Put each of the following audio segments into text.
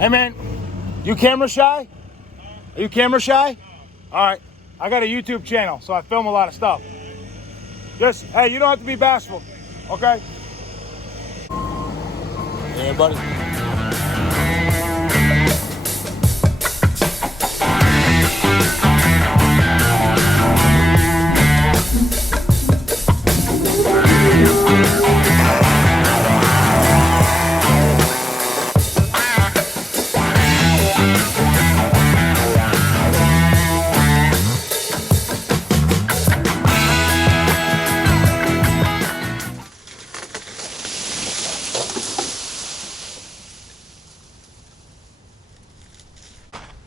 Hey man, you camera shy? Are you camera shy? All right, I got a YouTube channel, so I film a lot of stuff. Just, hey, you don't have to be bashful, okay? Yeah, buddy.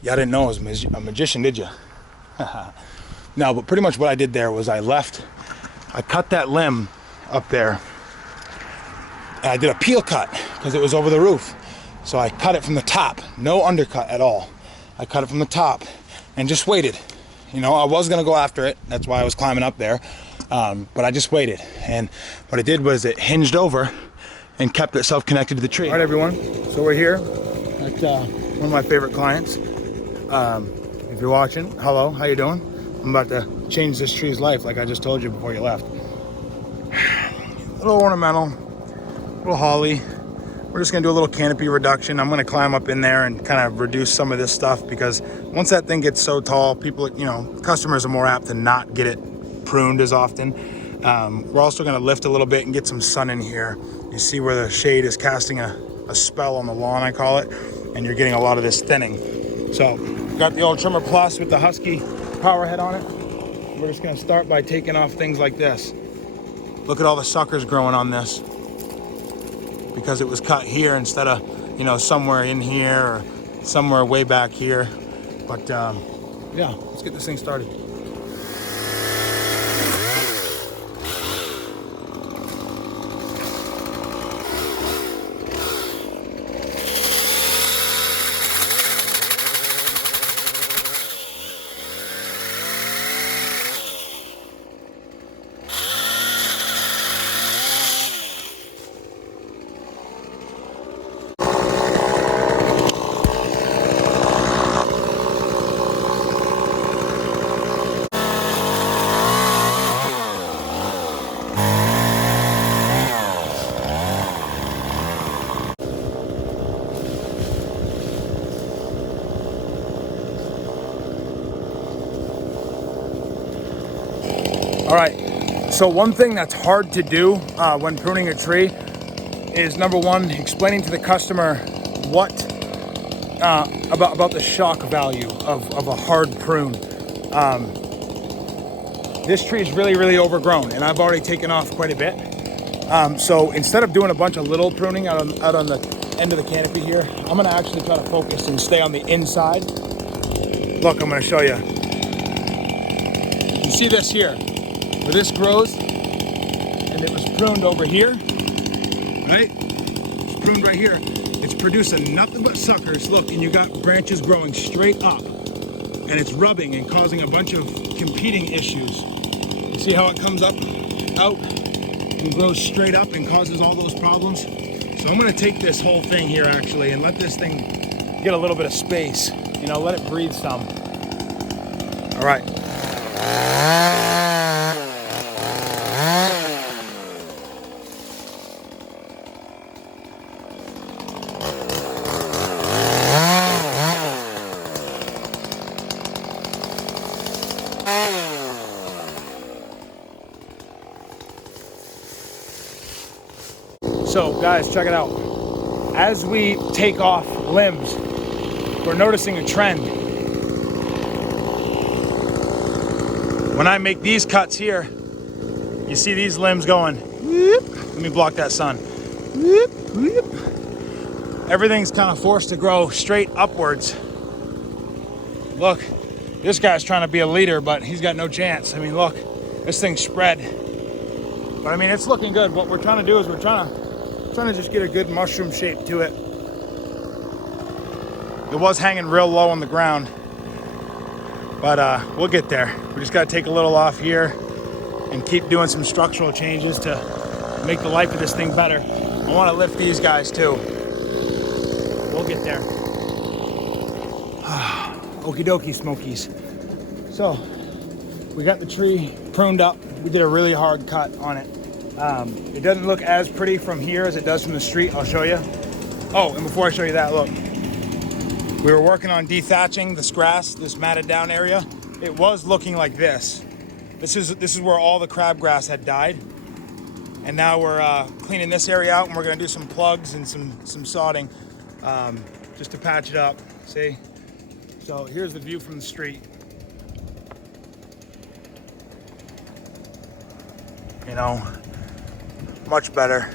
Y'all didn't know I was a magician, did you? No, but pretty much what I did there was I cut that limb up there. And I did a peel cut because it was over the roof. So I cut it from the top, no undercut at all. I cut it from the top and just waited. You know, I was gonna go after it. That's why I was climbing up there. But I just waited. And what I did was it hinged over and kept itself connected to the tree. All right, everyone. So we're here at one of my favorite clients. If you're watching, hello, how you doing? I'm about to change this tree's life like I just told you before you left. A little ornamental, a little holly. We're just gonna do a little canopy reduction. I'm gonna climb up in there and kind of reduce some of this stuff because once that thing gets so tall, people, you know, customers are more apt to not get it pruned as often. We're also gonna lift a little bit and get some sun in here. You see where the shade is casting a spell on the lawn, I call it, and you're getting a lot of this thinning. So, got the old trimmer plus with the Husky power head on it. We're just gonna start by taking off things like this. Look at all the suckers growing on this because it was cut here instead of, you know, somewhere in here or somewhere way back here. But yeah, let's get this thing started. All right, so one thing that's hard to do when pruning a tree is, number one, explaining to the customer what about the shock value of a hard prune. This tree is really overgrown, and I've already taken off quite a bit. So instead of doing a bunch of little pruning out on the end of the canopy here, I'm gonna actually try to focus and stay on the inside. Look, I'm gonna show you. You can see this here. Where this grows, and it was pruned over here, right? It's pruned right here. It's producing nothing but suckers. Look, and you got branches growing straight up, and it's rubbing and causing a bunch of competing issues. You see how it comes up, out, and grows straight up and causes all those problems? So I'm gonna take this whole thing here actually and let this thing get a little bit of space. You know, let it breathe some. All right. So guys, check it out. As we take off limbs, we're noticing a trend. When I make these cuts here, you see these limbs going, whoop. Let me block that sun. Whoop, whoop. Everything's kind of forced to grow straight upwards. Look, this guy's trying to be a leader, but he's got no chance. I mean, look, this thing's spread. But I mean, it's looking good. What we're trying to do is we're trying to just get a good mushroom shape to it. It was hanging real low on the ground, but we'll get there. We just got to take a little off here and keep doing some structural changes to make the life of this thing better. I want to lift these guys too. We'll get there. Okie dokie, Smokies. So we got the tree pruned up. We did a really hard cut on it. It doesn't look as pretty from here as it does from the street. I'll show you. Oh, and before I show you that, look. We were working on dethatching this grass, this matted down area. It was looking like this. This is where all the crabgrass had died. And now we're cleaning this area out, and we're gonna do some plugs and some sodding just to patch it up, see? So here's the view from the street. You know, much better.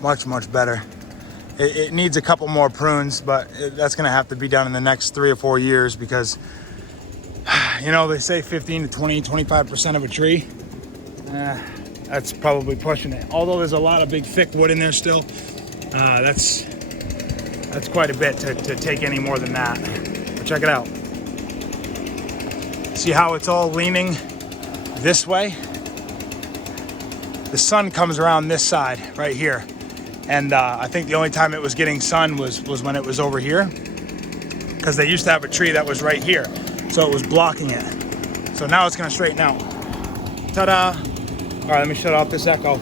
Much better. It needs a couple more prunes, but that's gonna have to be done in the next 3 or 4 years because, you know, they say 15 to 20, 25% of a tree. That's probably pushing it. Although there's a lot of big thick wood in there still, that's quite a bit to take any more than that. But check it out. See how it's all leaning this way? The sun comes around this side right here. And I think the only time it was getting sun was when it was over here, because they used to have a tree that was right here, so it was blocking it. So now it's gonna straighten out. Ta-da! All right, let me shut off this echo.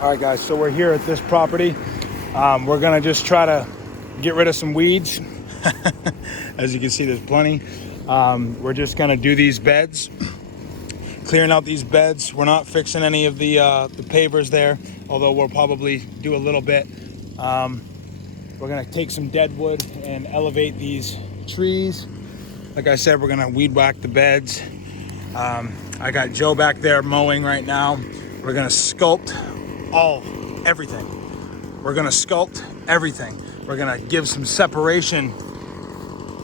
All right, guys, so we're here at this property. We're gonna just try to get rid of some weeds. As you can see, there's plenty. We're just gonna do these beds, clearing out these beds. We're not fixing any of the pavers there, although we'll probably do a little bit. We're gonna take some dead wood and elevate these trees. Like I said, we're gonna weed whack the beds. I got Joe back there mowing right now. We're gonna sculpt everything. We're gonna sculpt everything. We're gonna give some separation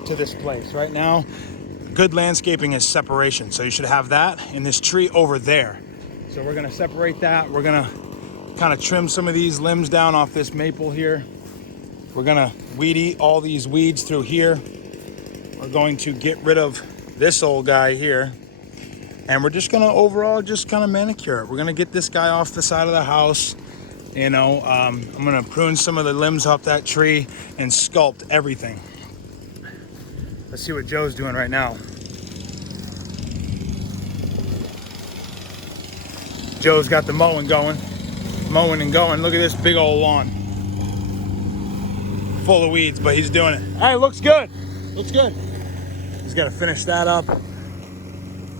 to this place. Right now, good landscaping is separation. So you should have that in this tree over there. So we're gonna separate that. We're gonna kind of trim some of these limbs down off this maple here. We're gonna weed eat all these weeds through here. We're going to get rid of this old guy here. And we're just gonna overall just kind of manicure it. We're gonna get this guy off the side of the house. You know, I'm gonna prune some of the limbs off that tree and sculpt everything. Let's see what Joe's doing right now. Joe's got the mowing and going. Look at this big old lawn. Full of weeds, but he's doing it. All right, looks good. Looks good. He's got to finish that up.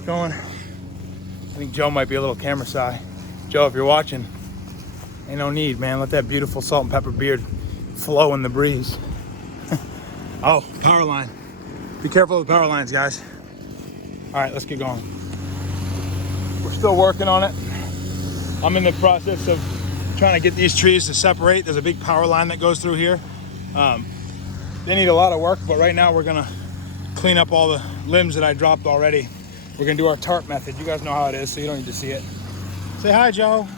Going. I think Joe might be a little camera shy. Joe, if you're watching, ain't no need, man. Let that beautiful salt and pepper beard flow in the breeze. Oh, power line. Be careful with power lines, guys. All right, let's get going. We're still working on it. I'm in the process of trying to get these trees to separate. There's a big power line that goes through here. They need a lot of work, but right now we're gonna clean up all the limbs that I dropped already. We're gonna do our tarp method. You guys know how it is, so you don't need to see it. Say hi, Joe.